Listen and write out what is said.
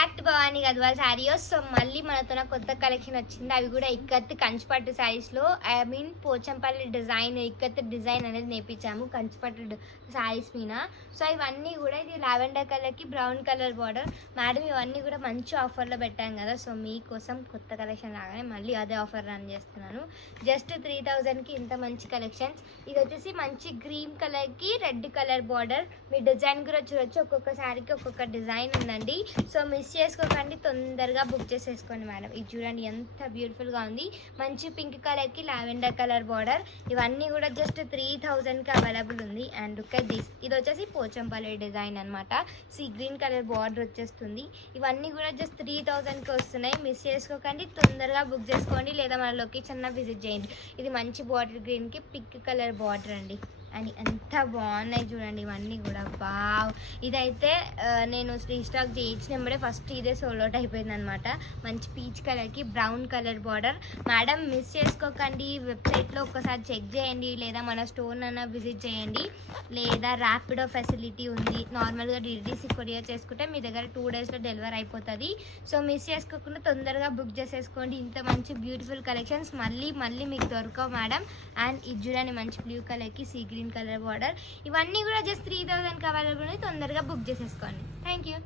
Back to Bhavani Gadwal saris. So మళ్ళీ మనతో కొత్త కలెక్షన్ వచ్చింది. అవి కూడా ఇక్కత్ కంచిపట్టు శారీస్లో పోచంపల్లి డిజైన్ ఇక్కత్ డిజైన్ అనేది నేర్పించాము కంచిపట్టు శారీస్ మీద. సో ఇవన్నీ కూడా ఇది లావెండర్ కలర్కి బ్రౌన్ కలర్ బార్డర్. మేడం ఇవన్నీ కూడా మంచి ఆఫర్లో పెట్టాం కదా. సో మీకోసం కొత్త కలెక్షన్ రాగానే మళ్ళీ అదే ఆఫర్ రన్ చేస్తున్నాను. జస్ట్ 3000కి ఇంత మంచి కలెక్షన్స్. ఇది వచ్చేసి మంచి గ్రీన్ కలర్కి రెడ్ కలర్ బార్డర్. మీ డిజైన్ కూడా చూడొచ్చు, ఒక్కొక్క శారీకి ఒక్కొక్క డిజైన్ ఉందండి. సో మిస్ చేసుకోకండి, తొందరగా బుక్ చేసేసుకోండి మేడం. ఇది చూడండి ఎంత బ్యూటిఫుల్గా ఉంది. మంచి పింక్ కలర్కి లావెండర్ కలర్ బార్డర్. ఇవన్నీ కూడా జస్ట్ 3000కి అవైలబుల్ ఉంది. అండ్ లుక్ అట్ దిస్, ఇది వచ్చేసి పోచంపల్లి డిజైన్ అనమాట. సీ గ్రీన్ కలర్ బార్డర్ వచ్చేస్తుంది. ఇవన్నీ కూడా జస్ట్ 3000కి వస్తున్నాయి. మిస్ చేసుకోకండి, తొందరగా బుక్ చేసుకోండి, లేదా మన లొకేషన్ విజిట్ చేయండి. ఇది మంచి బాటిల్ గ్రీన్కి పింక్ కలర్ బార్డర్ అండి. అని ఎంత బాగున్నాయి చూడండి ఇవన్నీ కూడా. బావ్, ఇదైతే నేను రీస్టాక్ చేయించినప్పుడే ఫస్ట్ ఇదే సోల్ అవుట్ అయిపోయింది అనమాట. మంచి పీచ్ కలర్కి brown colour border. Madam miss చేసుకోకండి, వెబ్సైట్లో ఒక్కసారి చెక్ చేయండి, లేదా మన స్టోర్ అన్న విజిట్ చేయండి, లేదా ర్యాపిడో ఫెసిలిటీ ఉంది. నార్మల్గా డిటీసీ కొరియర్ చేసుకుంటే మీ దగ్గర 2 డేస్లో డెలివరీ అయిపోతుంది. సో మిస్ చేసుకోకుండా తొందరగా బుక్ చేసేసుకోండి. ఇంత మంచి బ్యూటిఫుల్ కలెక్షన్స్ మళ్ళీ మీకు దొరకవు మేడం. అండ్ ఇది చూడండి మంచి బ్లూ కలర్కి సీ గ్రీన్ కలర్ బార్డర్. ఇవన్నీ కూడా జస్ట్ 3000కి అవైలబుల్ ఉంది. తొందరగా బుక్ చేసేసుకోండి. Thank you.